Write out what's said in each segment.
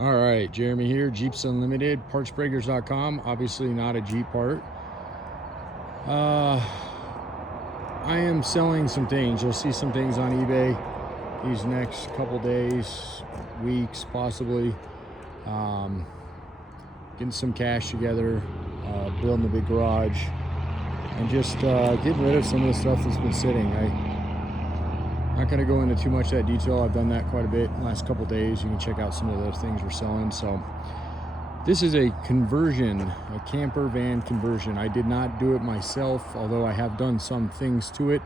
All right, Jeremy here, Jeeps Unlimited, partsbreakers.com. Obviously not a Jeep part. I am selling some things. You'll see some things on eBay these next couple days, weeks, possibly. Getting some cash together, building a big garage, and just getting rid of some of the stuff that's been sitting. I'm not going to go into too much of that detail. I've done that quite a bit in the last couple days. You can check out some of those things we're selling. So this is a conversion, a camper van conversion. I did not do it myself, although I have done some things to it.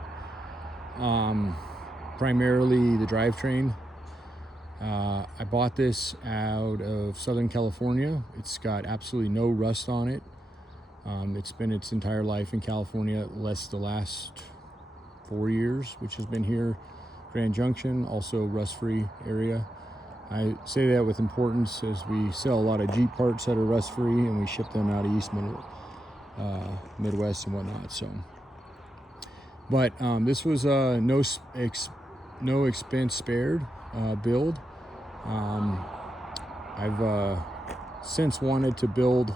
Primarily the drivetrain. I bought this out of Southern California. It's got absolutely no rust on it. It's been its entire life in California, less the last 4 years, which has been here. Grand Junction, also rust-free area. I say that with importance as we sell a lot of Jeep parts that are rust-free, and we ship them out of East Midwest and whatnot. So, but this was no expense spared build. I've since wanted to build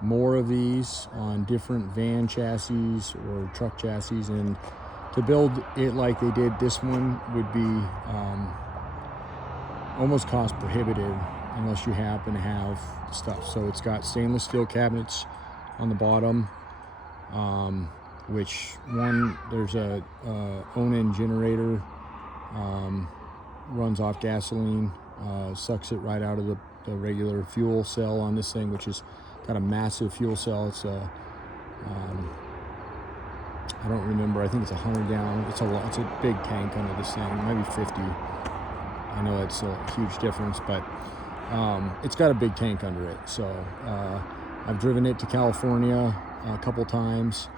more of these on different van chassis or truck chassis, and to build it like they did this one would be almost cost prohibitive unless you happen to have stuff. So it's got stainless steel cabinets on the bottom, which there's a Onan generator, runs off gasoline, sucks it right out of the regular fuel cell on this thing, which is got a massive fuel cell. It's a I don't remember. I think it's 100 gallon. It's a lot. It's a big tank under this thing. Maybe 50. I know it's a huge difference, but it's got a big tank under it. So I've driven it to California a couple times.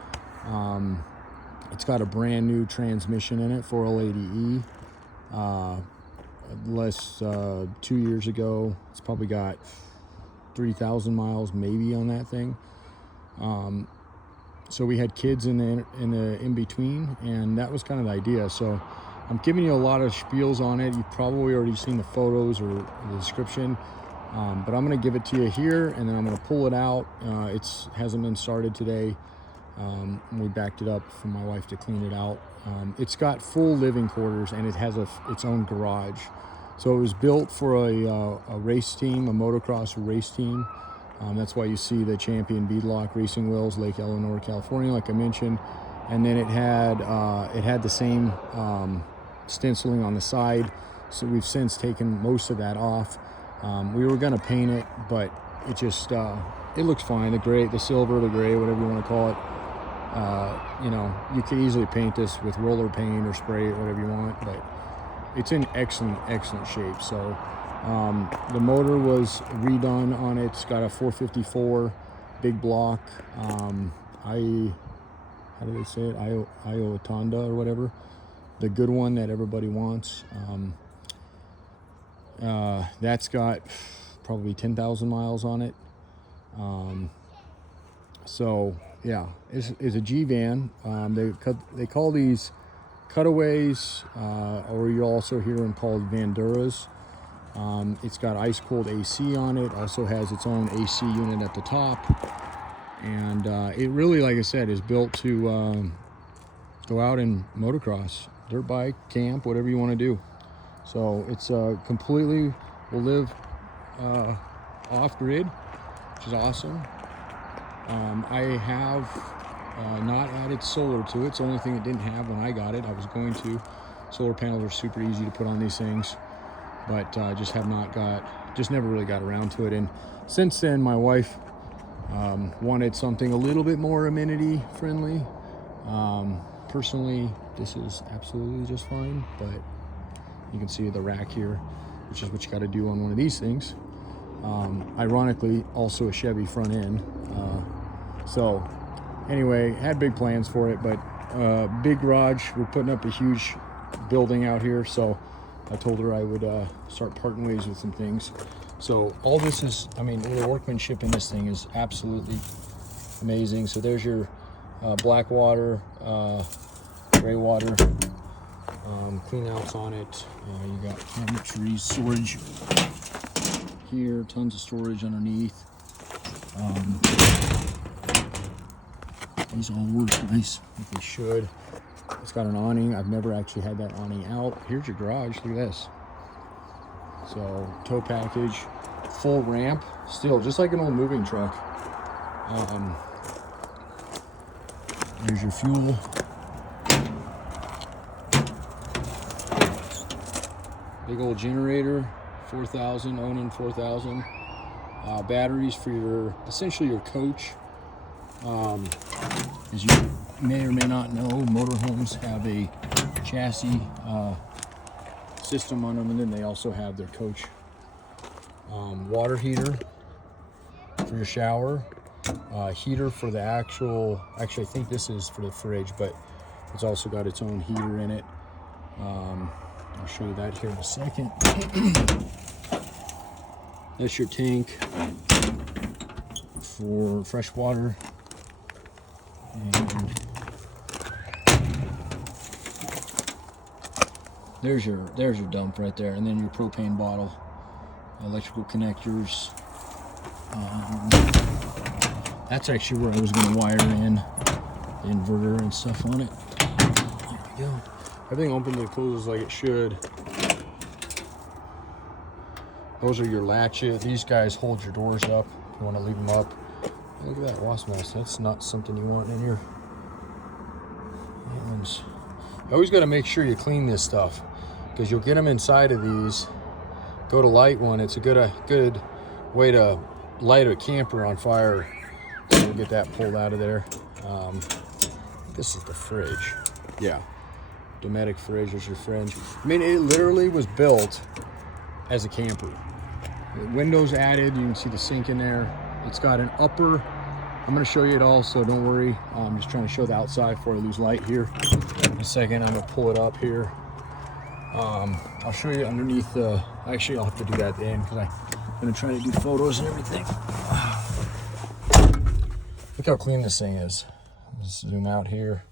It's got a brand new transmission in it, 4L80E. Less 2 years ago. It's probably got 3,000 miles maybe on that thing. So we had kids in the in between, and that was kind of the idea. So I'm giving you a lot of spiels on it. You've probably already seen the photos or the description, but I'm going to give it to you here, and then I'm going to pull it out. It hasn't been started today. We backed it up for my wife to clean it out. It's got full living quarters, and it has its own garage. So it was built for a race team, a motocross race team. That's why you see the Champion beadlock racing wheels, Lake Eleanor, California, like I mentioned. And then it had the same stenciling on the side. So we've since taken most of that off. We were going to paint it, but it just it looks fine. The gray, the silver, the gray, whatever you want to call it. You know, you could easily paint this with roller paint or spray it, whatever you want, but it's in excellent shape. So the motor was redone on it. It's got a 454 big block. How do they say it? Iotonda or whatever. The good one that everybody wants. That's got probably 10,000 miles on it. So yeah, it's a G-van. They call these cutaways, or you'll also hear them called Vanduras. It's got ice cold AC on it. Also has its own AC unit at the top, and it really, like I said, is built to go out and motocross, dirt bike, camp, whatever you want to do. So it's completely will live off grid, which is awesome. I have not added solar to it. It's the only thing it didn't have when I got it. I was going to. Solar panels are super easy to put on these things, but just never really got around to it. And since then, my wife wanted something a little bit more amenity friendly. Personally, this is absolutely just fine, but you can see the rack here, which is what you got to do on one of these things. Ironically, also a Chevy front end. So anyway, had big plans for it, but big garage. We're putting up a huge building out here, so I told her I would start parting ways with some things. So all this is, I mean, the workmanship in this thing is absolutely amazing. So there's your black water, gray water, clean outs on it. You got cabinetry, storage here, tons of storage underneath. These all work nice, like they should. It's got an awning. I've never actually had that awning out. Here's your garage, look at this. So, tow package, full ramp, still just like an old moving truck. There's your fuel. Big old generator, 4,000, Onan 4,000. Batteries for your, essentially your coach. As you may or may not know, motorhomes have a chassis system on them, and then they also have their coach. Water heater for your shower. Heater for the actually I think this is for the fridge, but it's also got its own heater in it. I'll show you that here in a second. That's your tank for fresh water. And there's your dump right there, and then your propane bottle, electrical connectors. That's actually where I was going to wire in the inverter and stuff on it. There we go. Everything opens and closes like it should. Those are your latches. These guys hold your doors up. You want to leave them up. Look at that wasp nest. That's not something you want in here. You always got to make sure you clean this stuff, because you'll get them inside of these. Go to light one. It's a good way to light a camper on fire. So we'll get that pulled out of there. This is the fridge. Yeah, Dometic fridge. There's your fridge. I mean, it literally was built as a camper. The windows added. You can see the sink in there. It's got an upper. I'm going to show you it all, so don't worry. I'm just trying to show the outside before I lose light here. In a second, I'm going to pull it up here. I'll show you underneath the. Actually, I'll have to do that at the end, because I'm going to try to do photos and everything. Look how clean this thing is. Let's zoom out here.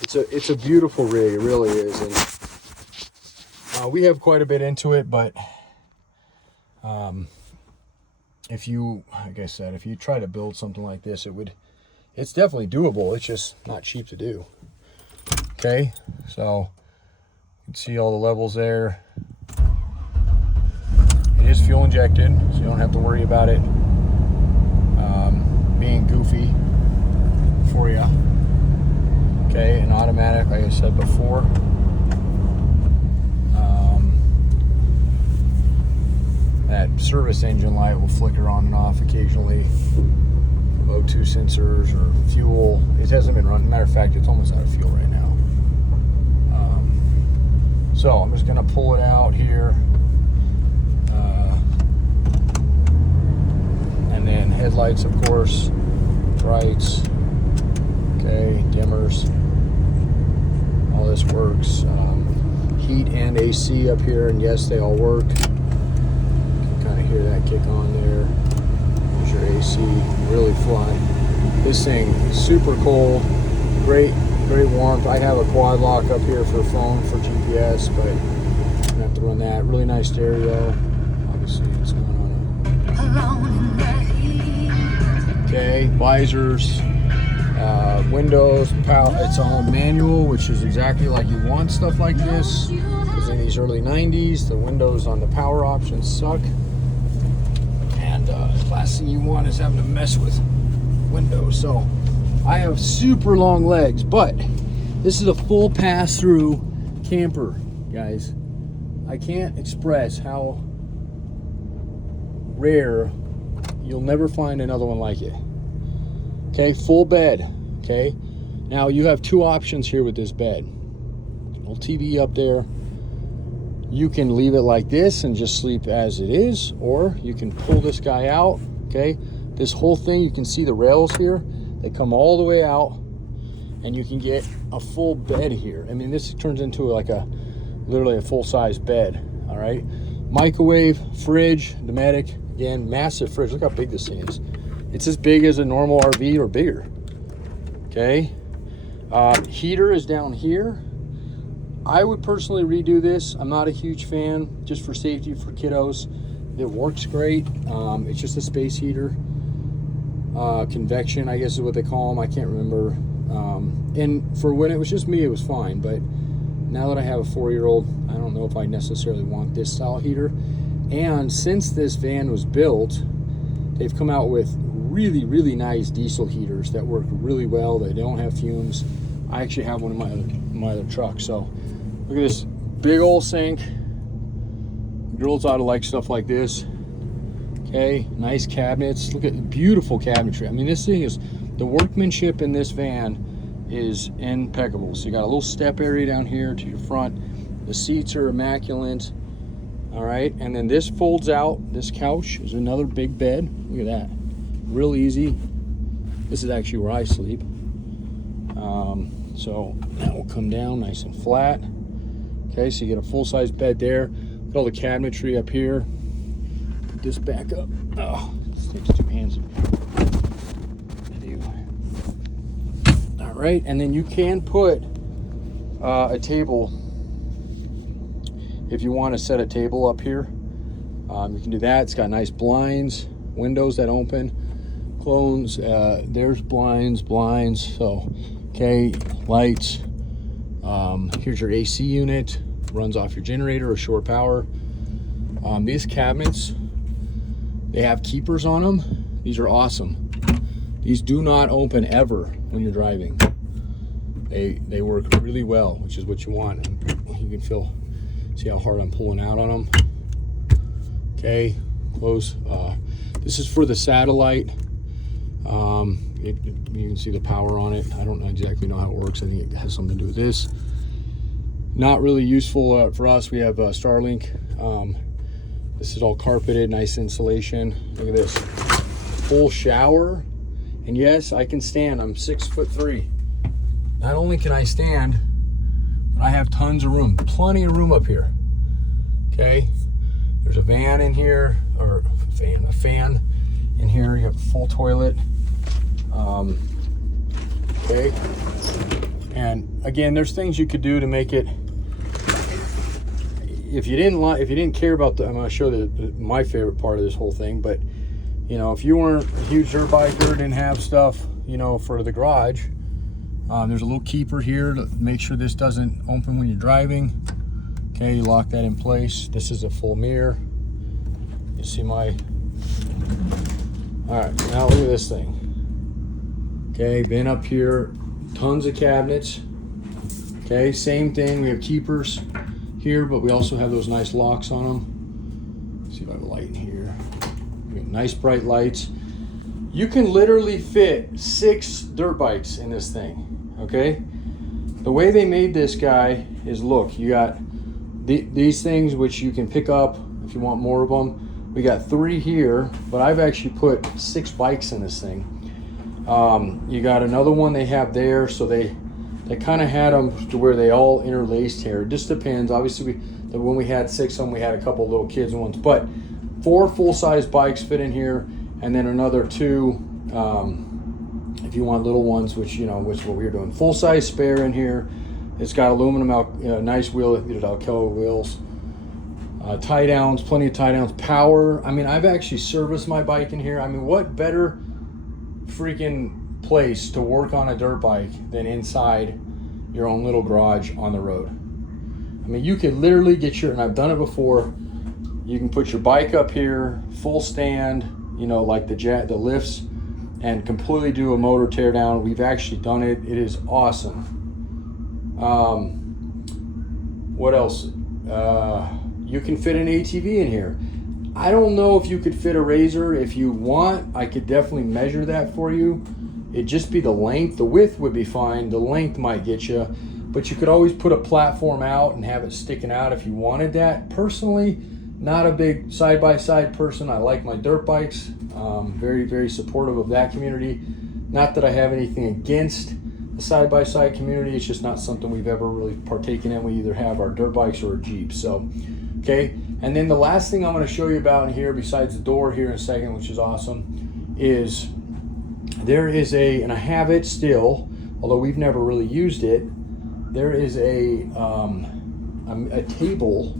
It's a beautiful rig. It really is. And we have quite a bit into it, but if you, like I said, if you try to build something like this, it's definitely doable. It's just not cheap to do. Okay, so you can see all the levels there. It is fuel injected, so you don't have to worry about it being goofy for you. Okay, and automatic, like I said before. That service engine light will flicker on and off occasionally. O2 sensors or fuel. It hasn't been running. Matter of fact, it's almost out of fuel right now. So I'm just going to pull it out here. And then headlights, of course. Brights. Okay, dimmers. All this works. Heat and AC up here, and yes, they all work. Kind of hear that kick on there. There's your AC, really fly. This thing is super cold, great warmth. I have a quad lock up here for a phone for GPS, but I'm gonna have to run that. Really nice stereo. Obviously, it's going on. Okay, visors, windows, power. It's all manual, which is exactly like you want stuff like this. Because in these early 90s, the windows on the power options suck. Last thing you want is having to mess with windows. So I have super long legs, but this is a full pass-through camper, guys. I can't express how rare. You'll never find another one like it. Okay, full bed. Okay, now you have two options here with this bed. Little TV up there. You can leave it like this and just sleep as it is, or you can pull this guy out. Okay, this whole thing, you can see the rails here. They come all the way out, and you can get a full bed here. I mean, this turns into like literally a full-size bed. All right, microwave, fridge, Dometic. Again, massive fridge. Look how big this thing is. It's as big as a normal RV or bigger. Okay, heater is down here. I would personally redo this. I'm not a huge fan, just for safety for kiddos. It works great. It's just a space heater. Convection, I guess is what they call them. I can't remember. And for when it was just me, it was fine. But now that I have a 4-year-old, I don't know if I necessarily want this style heater. And since this van was built, they've come out with really, really nice diesel heaters that work really well. They don't have fumes. I actually have one in my other truck. So look at this big old sink. Girls ought to like stuff like this. Okay, nice cabinets. Look at the beautiful cabinetry. I mean, this thing is, the workmanship in this van is impeccable. So you got a little step area down here to your front. The seats are immaculate. All right, and then this folds out. This couch is another big bed. Look at that, real easy. This is actually where I sleep. So that will come down nice and flat. Okay, so you get a full-size bed there. Look at all the cabinetry up here. Put this back up. Oh, this takes 2 hands. All right, and then you can put a table if you want to set a table up here. You can do that. It's got nice blinds, windows that open, clones. There's blinds. So, okay, lights. Here's your AC unit. Runs off your generator or shore power. These cabinets, they have keepers on them. These are awesome. These do not open ever when you're driving. They work really well, which is what you want. And you can see how hard I'm pulling out on them. Okay, close. This is for the satellite. You can see the power on it. I don't exactly know how it works. I think it has something to do with this. Not really useful for us. We have Starlink. This is all carpeted, nice insulation. Look at this, full shower. And yes, I can stand. I'm 6'3". Not only can I stand, but I have tons of room, plenty of room up here. Okay, there's a van in here, or a fan in here. You have a full toilet. Okay, and again, there's things you could do to make it. If you didn't care about I'm going to show my favorite part of this whole thing. But you know, if you weren't a huge dirt biker, didn't have stuff, you know, for the garage, there's a little keeper here to make sure this doesn't open when you're driving. Okay, you lock that in place. This is a full mirror. You see my. All right, now look at this thing. Okay, been up here, tons of cabinets. Okay, same thing. We have keepers here, but we also have those nice locks on them. Let's see if I have a light in here. We have nice bright lights. You can literally fit 6 dirt bikes in this thing. Okay, the way they made this guy is, look, you got these things which you can pick up if you want more of them. We got 3 here, but I've actually put 6 bikes in this thing. You got another one they have there, so they kind of had them to where they all interlaced here. It just depends. Obviously, when we had 6 of them, we had a couple little kids ones, but 4 full-size bikes fit in here, and then another 2 if you want little ones, which is what we were doing. Full-size spare in here. It's got aluminum, nice wheel, Alcoa wheels. Tie downs, plenty of tie downs. Power. I mean, I've actually serviced my bike in here. I mean, what better freaking place to work on a dirt bike than inside your own little garage on the road? I mean, you could literally get and I've done it before, you can put your bike up here, full stand, like the lifts, and completely do a motor tear down. We've actually done it. It is awesome. What else? You can fit an ATV in here. I don't know if you could fit a RZR. If you want, I could definitely measure that for you. It'd just be the length. The width would be fine. The length might get you, but you could always put a platform out and have it sticking out if you wanted that. Personally, not a big side-by-side person. I like my dirt bikes. Very, very supportive of that community. Not that I have anything against the side-by-side community. It's just not something we've ever really partaken in. We either have our dirt bikes or a Jeep. So, okay. And then the last thing I'm going to show you about in here, besides the door here in a second, which is awesome, is there is and I have it still, although we've never really used it, there is a table,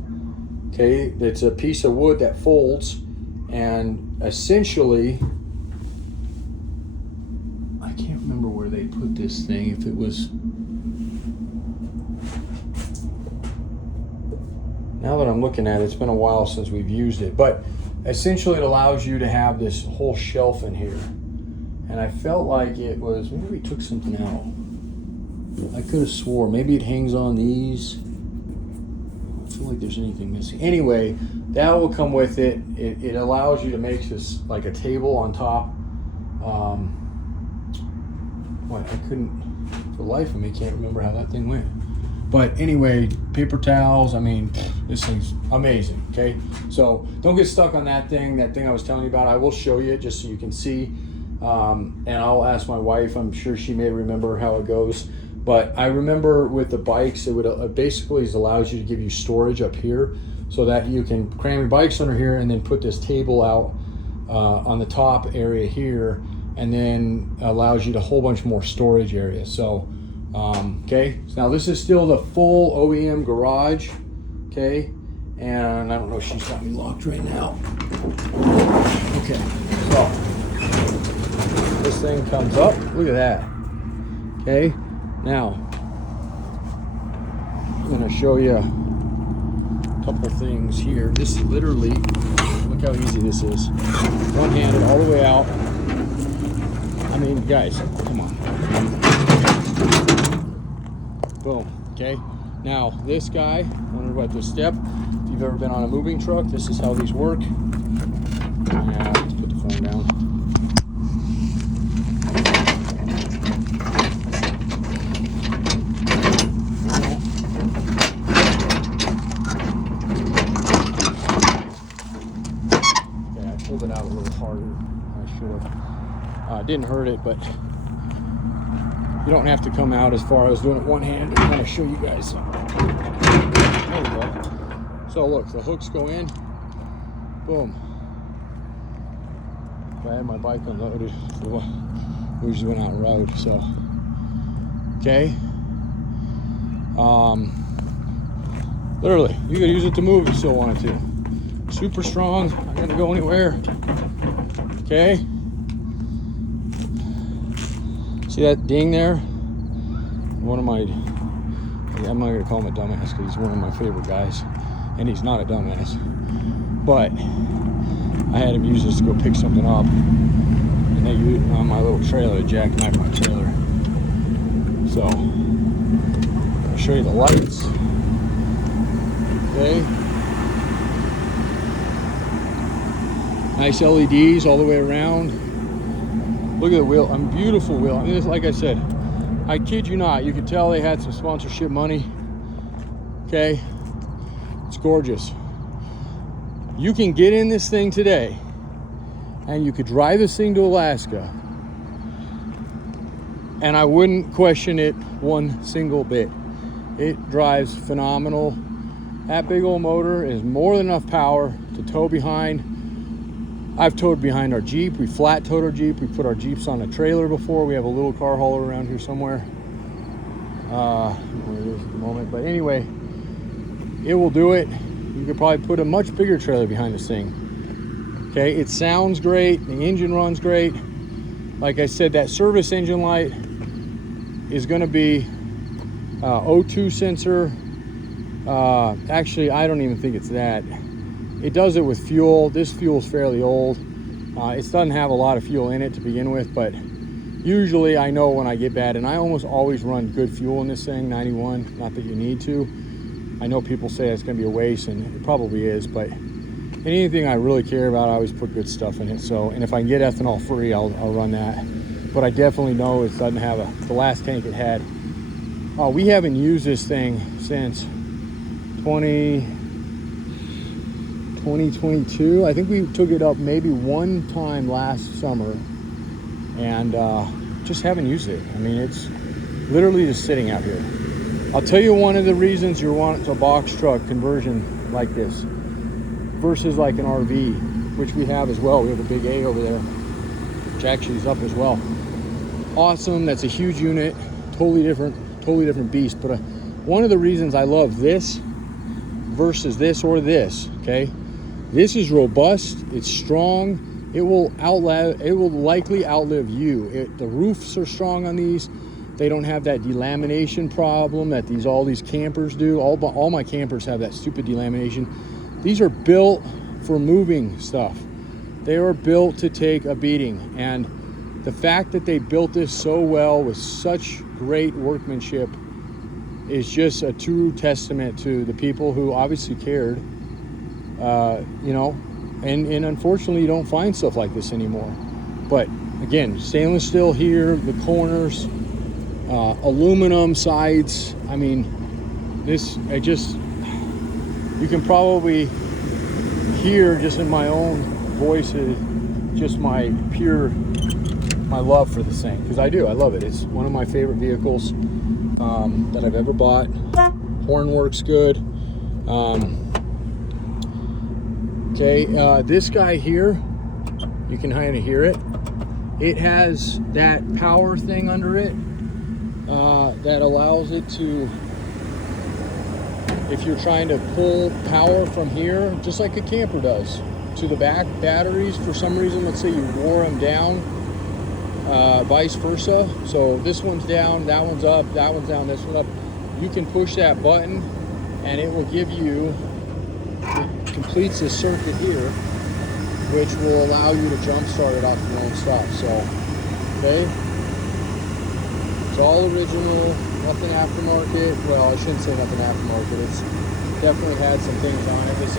okay, that's a piece of wood that folds, and essentially, I can't remember where they put this thing, if it was, now that I'm looking at it, it's been a while since we've used it, but essentially it allows you to have this whole shelf in here. And I felt like it was, maybe we took something out. I could have swore, maybe it hangs on these. I don't feel like there's anything missing. Anyway, that will come with it. It allows you to make this like a table on top. What, I couldn't, for the life of me, can't remember how that thing went. But anyway, paper towels, I mean, this thing's amazing, okay? So don't get stuck on that thing I was telling you about. I will show you just so you can see. And I'll ask my wife, I'm sure she may remember how it goes. But I remember with the bikes, it basically allows you to give you storage up here so that you can cram your bikes under here and then put this table out on the top area here, and then allows you to a whole bunch more storage area. So, okay, so now this is still the full OEM garage, okay? And I don't know if she's got me locked right now. Okay, so this thing comes up, look at that, okay? Now, I'm gonna show you a couple things here. This literally, look how easy this is. One-handed all the way out. I mean, guys, come on. Boom, okay? Now, this guy, wonder about this step. If you've ever been on a moving truck, this is how these work. Yeah, let's put the phone down. It out a little harder. I should have. Didn't hurt it, but you don't have to come out as far as doing it one hand. I'm going to show you guys. There we go. So look, the hooks go in. Boom. If I had my bike unloaded, we just went out and rode. So, okay. Literally, you could use it to move if you still wanted to. Super strong, not gonna go anywhere. Okay. See that ding there? One of my, I'm not gonna call him a dumbass because he's one of my favorite guys. And he's not a dumbass. But I had him use this to go pick something up. And they used on my little trailer, jackknife my trailer. So, I'll show you the lights. Okay. Nice LEDs all the way around. Look at the wheel, beautiful wheel. I mean, it's, like I said, I kid you not, you could tell they had some sponsorship money. Okay, it's gorgeous. You can get in this thing today and you could drive this thing to Alaska and I wouldn't question it one single bit. It drives phenomenal. That big old motor is more than enough power to tow behind. I've towed behind our Jeep. We flat towed our Jeep. We put our Jeeps on a trailer before. We have a little car hauler around here somewhere. Where it is at the moment. But anyway, it will do it. You could probably put a much bigger trailer behind this thing. Okay, it sounds great. The engine runs great. Like I said, that service engine light is going to be O2 sensor. Actually, I don't even think it's that. It does it with fuel. This fuel's fairly old. It doesn't have a lot of fuel in it to begin with, but usually I know when I get bad, and I almost always run good fuel in this thing, 91, not that you need to. I know people say it's gonna be a waste, and it probably is, but anything I really care about, I always put good stuff in it. So, and if I can get ethanol free, I'll run that. But I definitely know it doesn't have the last tank it had. We haven't used this thing since 2022. I think we took it up maybe one time last summer and just haven't used it. I mean, it's literally just sitting out here. I'll tell you one of the reasons you want a box truck conversion like this versus like an RV, which we have as well. We have a big A over there, which actually is up as well. Awesome, that's a huge unit, totally different beast. But one of the reasons I love this versus this or this, okay? This is robust, it's strong, it will likely outlive you. The roofs are strong on these. They don't have that delamination problem that all these campers do. All my campers have that stupid delamination. These are built for moving stuff. They are built to take a beating, and the fact that they built this so well with such great workmanship is just a true testament to the people who obviously cared, you know, and unfortunately you don't find stuff like this anymore. But again, stainless steel here, the corners, aluminum sides. I mean, you can probably hear just in my own voice just my love for this thing, because I love it. It's one of my favorite vehicles that I've ever bought. Horn works good. Okay, this guy here, you can kind of hear it. It has that power thing under it that allows it to, if you're trying to pull power from here, just like a camper does, to the back batteries. For some reason, let's say you wore them down, vice versa. So this one's down, that one's up, that one's down, this one's up. You can push that button and it will give you, it completes this circuit here, which will allow you to jump start it off your own stuff. So, okay. It's all original, nothing aftermarket. Well, I shouldn't say nothing aftermarket. It's definitely had some things on it. This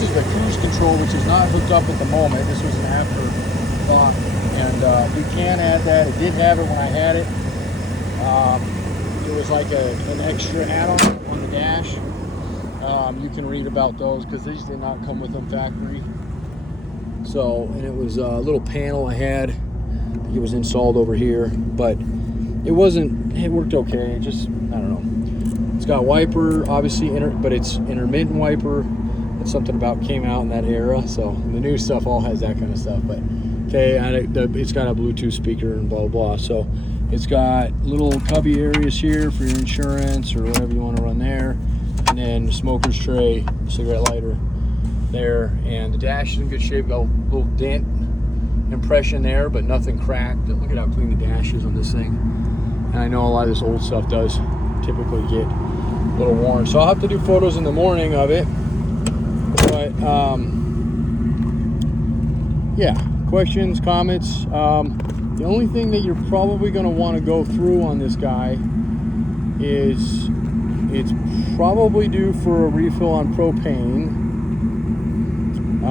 is the cruise control, which is not hooked up at the moment. This was an afterthought, and you can add that. It did have it when I had it. It was like an extra add-on on the dash. You can read about those because these did not come with them factory. So, and it was a little panel I had. It was installed over here, but it worked okay. It just, I don't know. It's got wiper, obviously, but it's intermittent wiper. That's something about came out in that era. So the new stuff all has that kind of stuff. But okay, it's got a Bluetooth speaker and blah, blah, blah. So it's got little cubby areas here for your insurance or whatever you want to run there. And then smoker's tray, cigarette lighter there. And the dash is in good shape. Got a little dent impression there, but nothing cracked. Look at how clean the dash is on this thing. And I know a lot of this old stuff does typically get a little worn. So I'll have to do photos in the morning of it. But yeah, questions, comments. The only thing that you're probably going to want to go through on this guy is it's probably due for a refill on propane. I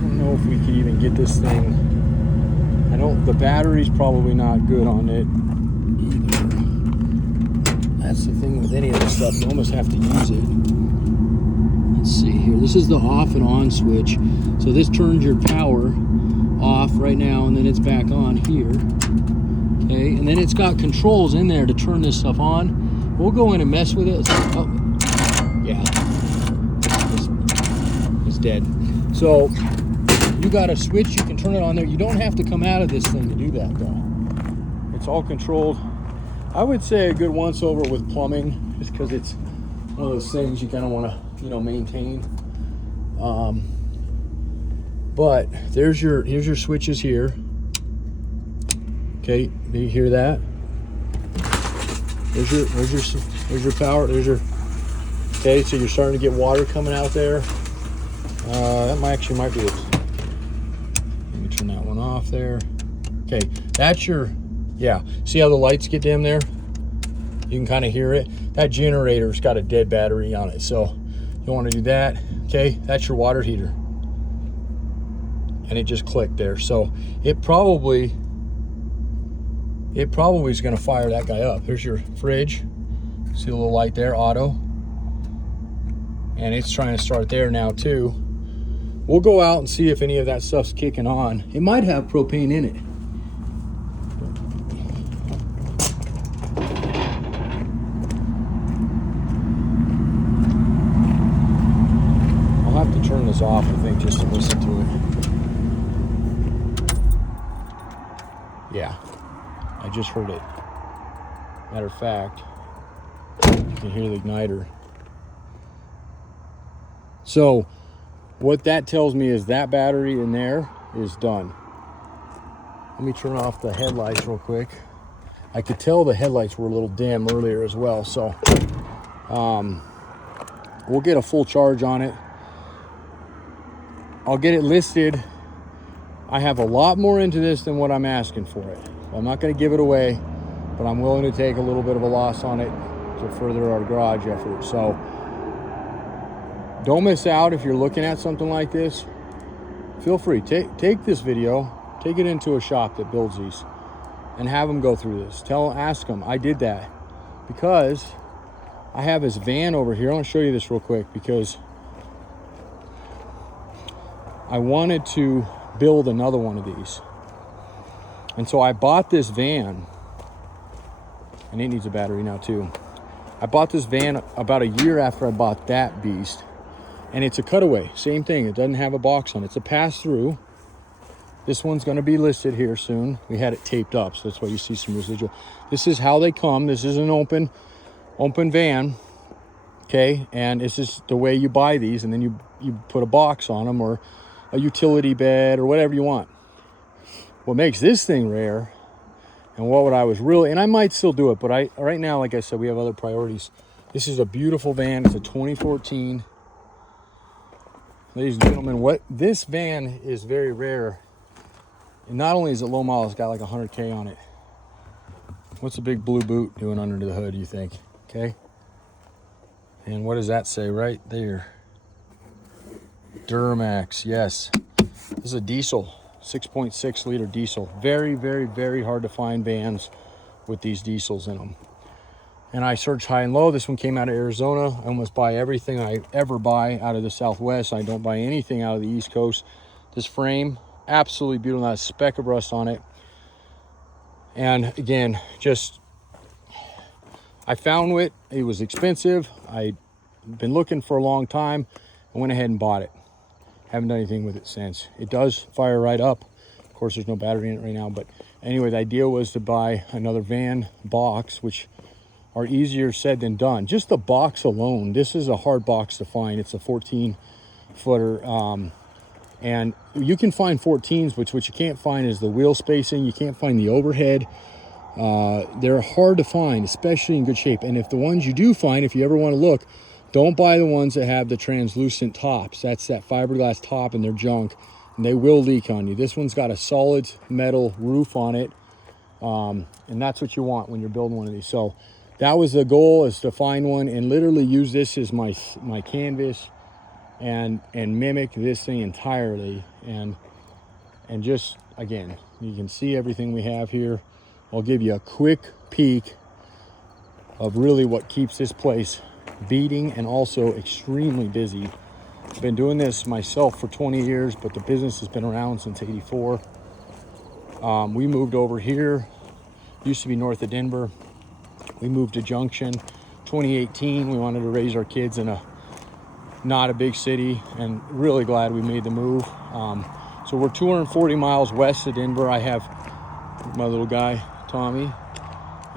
don't know if we could even get this thing. The battery's probably not good on it either. That's the thing with any of this stuff, you almost have to use it. Let's see here. This is the off and on switch. So this turns your power off right now, and then it's back on here. Okay, and then it's got controls in there to turn this stuff on. We'll go in and mess with it. Oh, yeah. It's dead. So you got a switch, you can turn it on there. You don't have to come out of this thing to do that though. It's all controlled. I would say a good once over with plumbing, just because it's one of those things you kind of want to, maintain. But here's your switches here. Okay, do you hear that? There's your power. Okay, so you're starting to get water coming out there. That might be it. Let me turn that one off there. Okay, that's your, yeah. See how the lights get dim there? You can kind of hear it. That generator's got a dead battery on it, so you want to do that. Okay, that's your water heater. And it just clicked there. So it probably is going to fire that guy up. There's your fridge. See the little light there, auto. And it's trying to start there now too. We'll go out and see if any of that stuff's kicking on. It might have propane in it. I'll have to turn this off, I think, just to listen to it. Yeah. just heard it. Matter of fact, you can hear the igniter. So what that tells me is that battery in there is done. Let me turn off the headlights real quick. I could tell the headlights were a little dim earlier as well, so we'll get a full charge on it. I'll get it listed. I have a lot more into this than what I'm asking for it. I'm not going to give it away, but I'm willing to take a little bit of a loss on it to further our garage effort. So don't miss out if you're looking at something like this. Feel free, take this video, take it into a shop that builds these and have them go through this. Ask them. I did that because I have this van over here. I want to show you this real quick because I wanted to build another one of these. And so I bought this van, and it needs a battery now too. I bought this van about a year after I bought that beast, and it's a cutaway. Same thing, it doesn't have a box on it. It's a pass-through. This one's gonna be listed here soon. We had it taped up, so that's why you see some residual. This is how they come. This is an open van, okay? And this is the way you buy these, and then you put a box on them or a utility bed or whatever you want. What makes this thing rare, and what I was really, and I might still do it, but right now, like I said, we have other priorities. This is a beautiful van. It's a 2014. Ladies and gentlemen, what this van is very rare. And not only is it low miles, it's got like 100K on it. What's a big blue boot doing under the hood, you think? Okay. And what does that say right there? Duramax, yes. This is a diesel, 6.6 liter diesel. Very, very, very hard to find vans with these diesels in them. And I searched high and low. This one came out of Arizona. I almost buy everything I ever buy out of the Southwest. I don't buy anything out of the East Coast. This frame, absolutely beautiful, not a speck of rust on it. And again, I found it. It was expensive. I'd been looking for a long time. I went ahead and bought it. Haven't done anything with it since. It does fire right up. Of course, there's no battery in it right now. But anyway, the idea was to buy another van box, which are easier said than done. Just the box alone, this is a hard box to find. It's a 14-footer. And you can find 14s, but what you can't find is the wheel spacing. You can't find the overhead. They're hard to find, especially in good shape. And if the ones you do find, if you ever want to look, don't buy the ones that have the translucent tops. That's that fiberglass top, and they're junk, and they will leak on you. This one's got a solid metal roof on it, and that's what you want when you're building one of these. So that was the goal, is to find one and literally use this as my canvas and mimic this thing entirely. And just, again, you can see everything we have here. I'll give you a quick peek of really what keeps this place beating and also extremely busy. I've been doing this myself for 20 years, but the business has been around since '84. We moved over here, used to be north of Denver. We moved to Junction 2018. We wanted to raise our kids in not a big city, and really glad we made the move. So we're 240 miles west of Denver. I have my little guy, Tommy,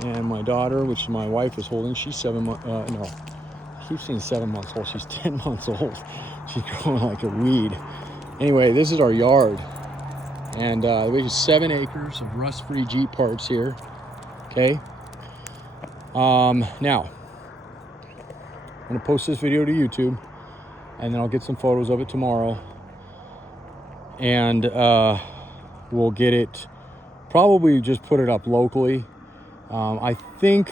and my daughter, which my wife is holding. She's 7 months, no, I keep saying 7 months old. She's 10 months old. She's growing like a weed. Anyway, this is our yard. And we have 7 acres of rust-free Jeep parts here. Okay. Now, I'm going to post this video to YouTube, and then I'll get some photos of it tomorrow. And we'll get it, probably just put it up locally. I think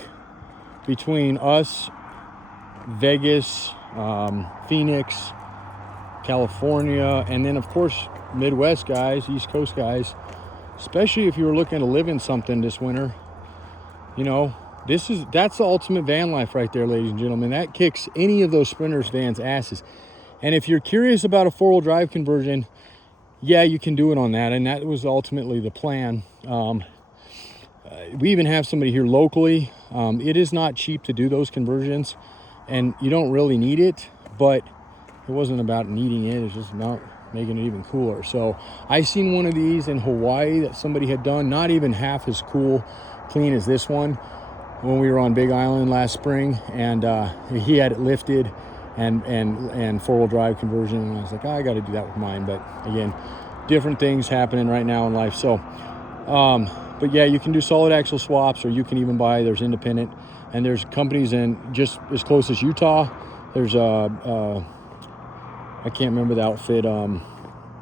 between us, Vegas, Phoenix, California, and then of course Midwest guys, East Coast guys, especially if you were looking to live in something this winter, you know, that's the ultimate van life right there, ladies and gentlemen. That kicks any of those Sprinters vans asses. And if you're curious about a 4-wheel drive conversion, yeah, you can do it on that, and that was ultimately the plan. We even have somebody here locally. It is not cheap to do those conversions, and you don't really need it, but it wasn't about needing it. It's just about making it even cooler. So I seen one of these in Hawaii that somebody had done, not even half as cool, clean as this one when we were on Big Island last spring, and he had it lifted and four-wheel drive conversion, and I was like, I got to do that with mine. But again, different things happening right now in life. So but yeah, you can do solid axle swaps, or you can even buy, there's independent, and there's companies in just as close as Utah. There's I can't remember the outfit out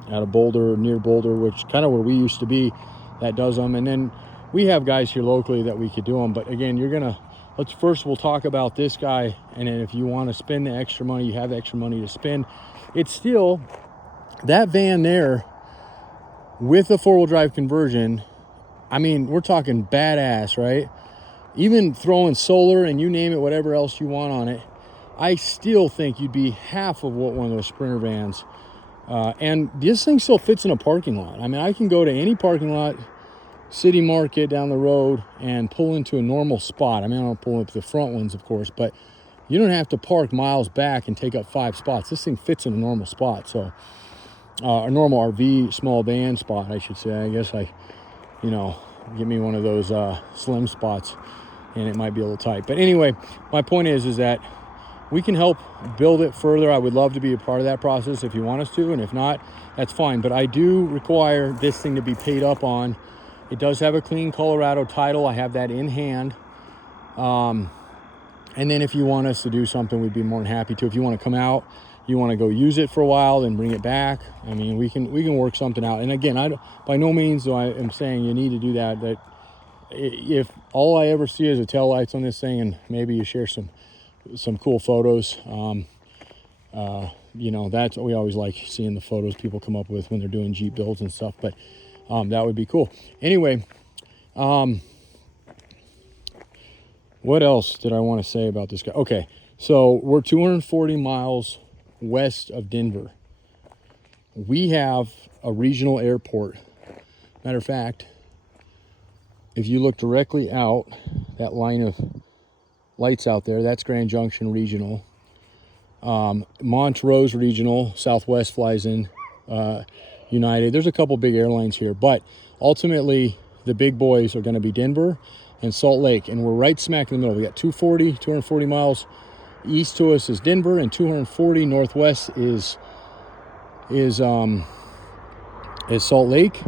of Boulder, near Boulder, which kind of where we used to be, that does them. And then we have guys here locally that we could do them. But again, we'll talk about this guy, and then if you want to spend the extra money, you have the extra money to spend. It's still, that van there with the four-wheel drive conversion, I mean, we're talking badass, right? Even throwing solar and you name it, whatever else you want on it, I still think you'd be half of what one of those Sprinter vans. And this thing still fits in a parking lot. I mean, I can go to any parking lot, city market down the road, and pull into a normal spot. I mean, I don't pull up the front ones, of course, but you don't have to park miles back and take up 5 spots. This thing fits in a normal spot. So a normal RV, small van spot, I should say. I guess get me one of those slim spots, and it might be a little tight. But anyway, my point is that we can help build it further. I would love to be a part of that process if you want us to, and if not, that's fine. But I do require this thing to be paid up on. It does have a clean Colorado title. I have that in hand. And then if you want us to do something, we'd be more than happy to. If you want to come out, you want to go use it for a while, then bring it back. I mean, we can work something out. And again, by no means do I am saying you need to do that. That if all I ever see is the tail lights on this thing, and maybe you share some cool photos, that's we always like seeing the photos people come up with when they're doing Jeep builds and stuff. But that would be cool. Anyway, what else did I want to say about this guy? Okay, so we're 240 miles west of Denver. We have a regional airport. Matter of fact, if you look directly out, that line of lights out there, that's Grand Junction Regional. Montrose Regional, Southwest flies in. United. There's a couple big airlines here, but ultimately the big boys are going to be Denver and Salt Lake, and we're right smack in the middle. We got 240 miles east to us is Denver, and 240 northwest is Salt Lake.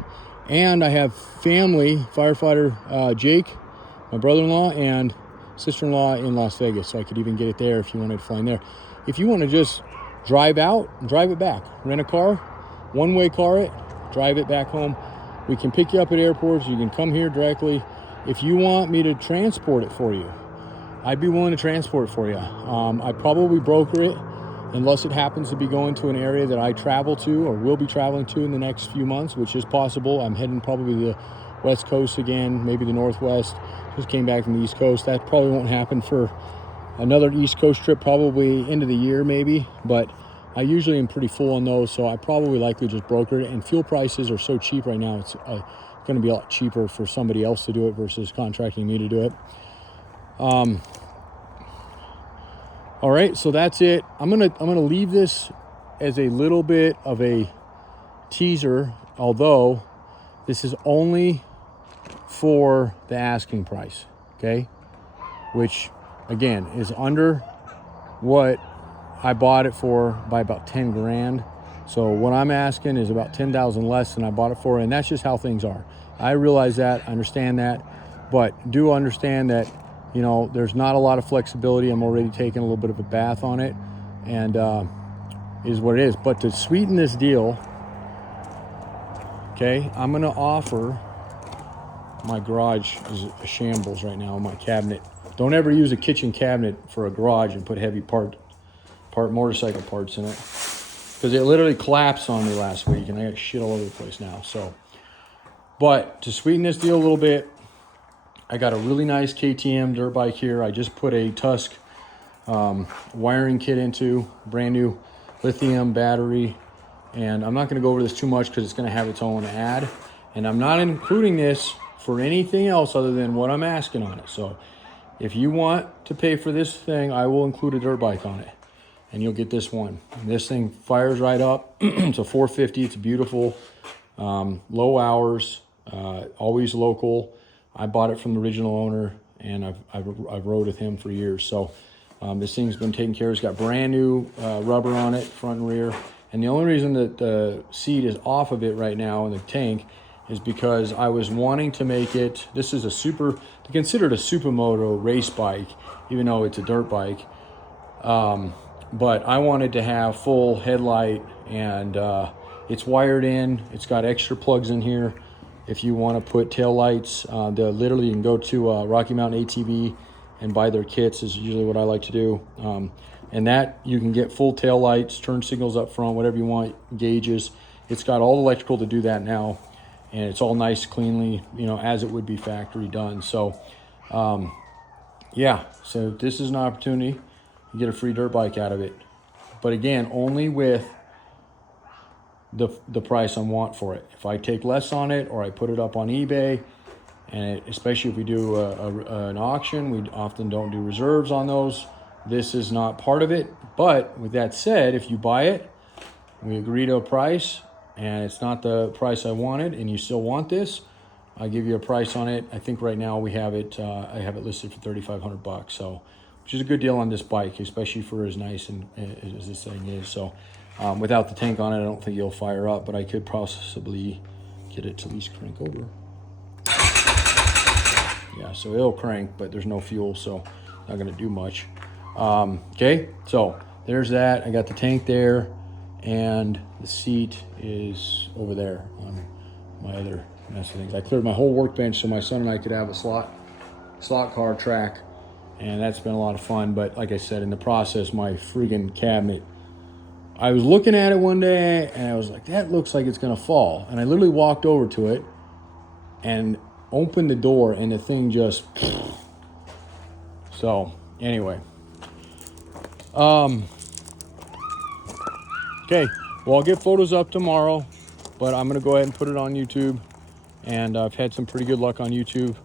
And I have family, firefighter Jake, my brother-in-law, and sister-in-law in Las Vegas, so I could even get it there if you wanted to fly in there. If you want to just drive out, drive it back, rent a car, one-way car it, drive it back home. We can pick you up at airports. You can come here directly. If you want me to transport it for you, I'd be willing to transport it for you. I probably broker it unless it happens to be going to an area that I travel to or will be traveling to in the next few months, which is possible. I'm heading probably to the West Coast again, maybe the Northwest. Just came back from the East Coast. That probably won't happen for another East Coast trip, probably end of the year maybe, but I usually am pretty full on those, so I probably likely just broker it. And fuel prices are so cheap right now, it's going to be a lot cheaper for somebody else to do it versus contracting me to do it. All right, so that's it. I'm gonna leave this as a little bit of a teaser, although this is only for the asking price, okay? Which again is under what I bought it for by about 10 grand. So what I'm asking is about 10,000 less than I bought it for, and that's just how things are. I realize that, I understand that, but do understand that, you know, there's not a lot of flexibility. I'm already taking a little bit of a bath on it, and it is what it is. But to sweeten this deal, okay, I'm gonna offer, my garage is a shambles right now, my cabinet. Don't ever use a kitchen cabinet for a garage and put heavy motorcycle parts in it, because it literally collapsed on me last week and I got shit all over the place now. So, but to sweeten this deal a little bit, I got a really nice KTM dirt bike here. I just put a Tusk wiring kit into, brand new lithium battery, and I'm not going to go over this too much because it's going to have its own ad, and I'm not including this for anything else other than what I'm asking on it. So if you want to pay for this thing, I will include a dirt bike on it, and you'll get this one. And this thing fires right up. It's a 450. It's beautiful. Low hours, always local. I bought it from the original owner, and I've rode with him for years. So this thing's been taken care of. It's got brand new rubber on it, front and rear. And the only reason that the seat is off of it right now in the tank is because I was wanting to make it, this is considered a supermoto race bike, even though it's a dirt bike. But I wanted to have full headlight, and it's wired in. It's got extra plugs in here. If you want to put tail lights, literally you can go to Rocky Mountain ATV and buy their kits, is usually what I like to do. And that you can get full tail lights, turn signals up front, whatever you want, gauges. It's got all the electrical to do that now, and it's all nice, cleanly, as it would be factory done. So, yeah, so this is an opportunity to get a free dirt bike out of it. But again, only with the price I want for it. If I take less on it, or I put it up on eBay, and especially if we do an auction, we often don't do reserves on those. This is not part of it. But with that said, if you buy it, we agree to a price, and it's not the price I wanted, and you still want this, I'll give you a price on it. I think right now we have it, I have it listed for $3,500, so, which is a good deal on this bike, especially for as nice as this thing is. So without the tank on it, I don't think it'll fire up, but I could possibly get it to at least crank over. Yeah, so it'll crank, but there's no fuel, so not gonna do much. Okay, so there's that. I got the tank there, and the seat is over there on my other mess of things. I cleared my whole workbench so my son and I could have a slot car track, and that's been a lot of fun. But like I said, in the process, my friggin' cabinet, I was looking at it one day, and I was like, that looks like it's gonna fall. And I literally walked over to it and opened the door, and the thing just, so anyway. Okay, well, I'll get photos up tomorrow, but I'm gonna go ahead and put it on YouTube. And I've had some pretty good luck on YouTube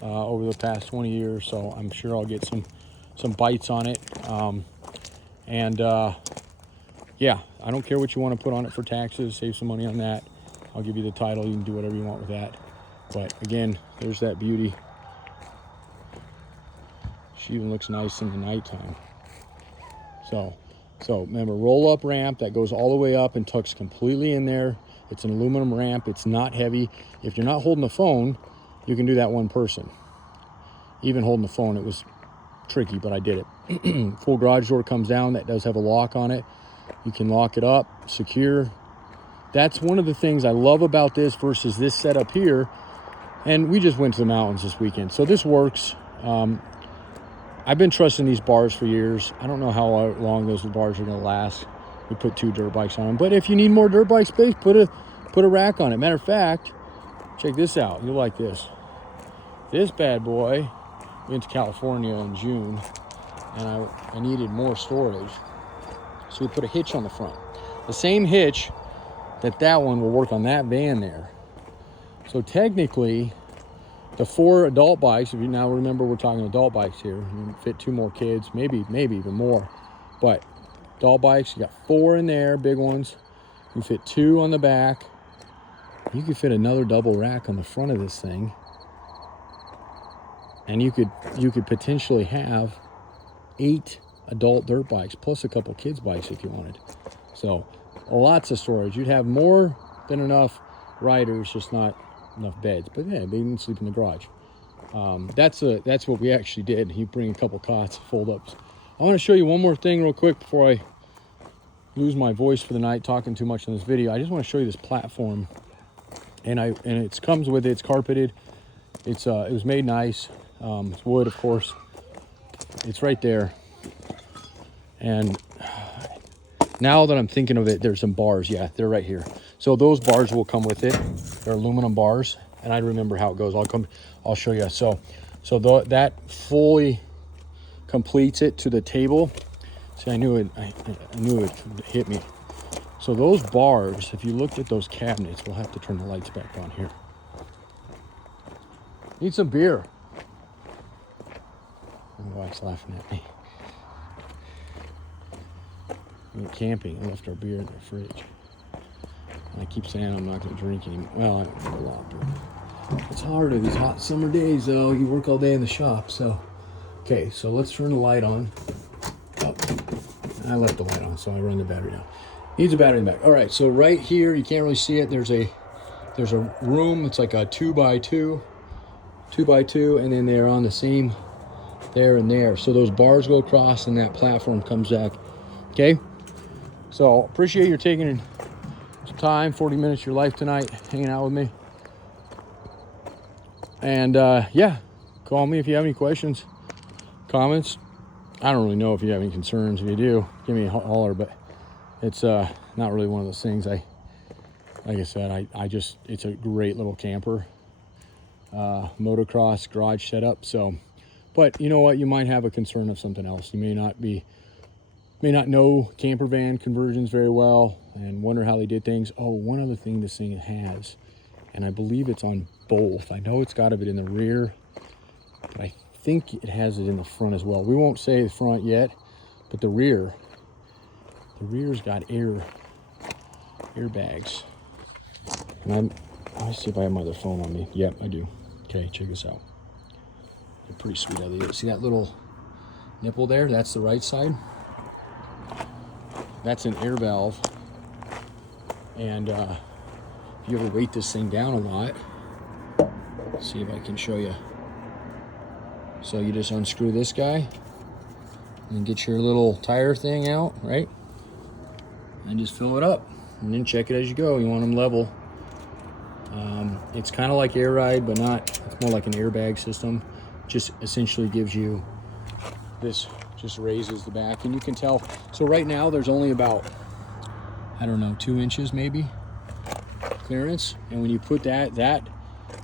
over the past 20 years, so I'm sure I'll get some bites on it. Yeah, I don't care what you want to put on it for taxes. Save some money on that. I'll give you the title. You can do whatever you want with that. But again, there's that beauty. She even looks nice in the nighttime. So remember, roll up ramp that goes all the way up and tucks completely in there. It's an aluminum ramp. It's not heavy. If you're not holding the phone, you can do that one person. Even holding the phone, it was tricky, but I did it. Full garage door comes down. That does have a lock on it. You can lock it up, secure. That's one of the things I love about this versus this setup here. And we just went to the mountains this weekend, so this works. I've been trusting these bars for years. I don't know how long those bars are going to last. We put 2 dirt bikes on them, but if you need more dirt bike space, put a rack on it. Matter of fact, check this out. You'll like this. This bad boy went to California in June, and I needed more storage, so we put a hitch on the front. The same hitch that one will work on that van there. So technically, the 4 adult bikes, if you now remember, we're talking adult bikes here. You can fit 2 more kids, maybe even more. But adult bikes, you got 4 in there, big ones. You fit 2 on the back. You could fit another double rack on the front of this thing, and you could potentially have 8 adult dirt bikes plus a couple kids bikes if you wanted. So lots of storage. You'd have more than enough riders, just not enough beds. But yeah, they can sleep in the garage. That's what we actually did. You bring a couple cots, fold ups. I want to show you one more thing real quick before I lose my voice for the night talking too much in this video. I just want to show you this platform, and it comes with it. It's carpeted. It was made nice. It's wood, of course. It's right there. And now that I'm thinking of it, there's some bars. Yeah, they're right here. So those bars will come with it. They're aluminum bars, and I remember how it goes. I'll show you. So that fully completes it to the table. See, I knew it hit me. So those bars, if you looked at those cabinets, we'll have to turn the lights back on here. Need some beer. My wife's laughing at me. We went camping and left our beer in the fridge. And I keep saying I'm not going to drink anymore. Well, I don't drink a lot, but It's harder these hot summer days though. You work all day in the shop, so. Okay, so let's turn the light on. Oh, I left the light on, so I run the battery down. Needs a battery in the back. All right, so right here, you can't really see it. There's a room. It's like a 2x2, and then they're on the same there and there. So those bars go across, and that platform comes back. Okay, so appreciate you taking some time, 40 minutes of your life tonight, hanging out with me. And yeah, call me if you have any questions, comments. I don't really know if you have any concerns. If you do, give me a holler, but it's not really one of those things. Like I said, I just, it's a great little camper, motocross garage setup. So, but you know what, you might have a concern of something else. You may not know camper van conversions very well and wonder how they did things. Oh, one other thing this thing has, and I believe it's on both. I know it's got a bit in the rear, but I think it has it in the front as well. We won't say the front yet, but the rear's got airbags. And let me see if I have my other phone on me. Yep, I do. Okay, check this out. They're pretty sweet. See that little nipple there? That's the right side. That's an air valve. And if you ever weight this thing down a lot, see if I can show you. So you just unscrew this guy and get your little tire thing out, right? And just fill it up and then check it as you go. You want them level. It's kind of like air ride, but not. It's more like an airbag system. Just essentially gives you this, just raises the back, and you can tell. So right now there's only about, I don't know, 2 inches maybe clearance. And when you put that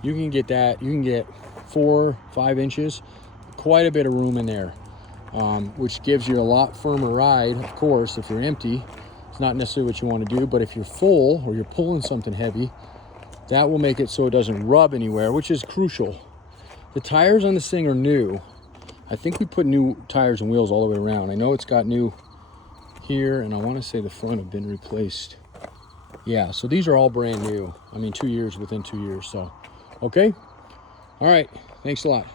you can get 4, 5 inches, quite a bit of room in there, which gives you a lot firmer ride. Of course, if you're empty, it's not necessarily what you want to do, but if you're full or you're pulling something heavy, that will make it so it doesn't rub anywhere, which is crucial. The tires on this thing are new. I think we put new tires and wheels all the way around. I know it's got new here, and I want to say the front have been replaced. Yeah, so these are all brand new. I mean, 2 years, within 2 years, so. Okay, all right, thanks a lot.